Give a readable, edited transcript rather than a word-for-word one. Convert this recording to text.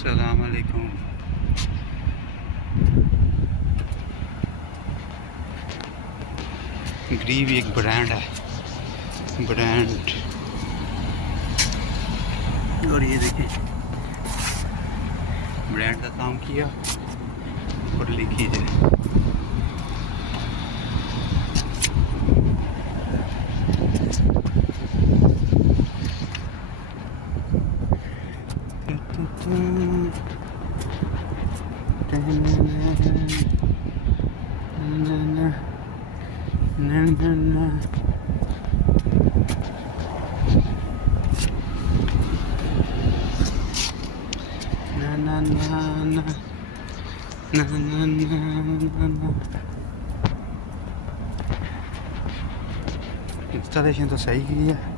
अस्सलाम वालेकुम। ग्रीव एक ब्रांड है, ब्रांड। और ये देखें, ब्रांड का काम किया और लिखी जाए। Instalación 6 guía.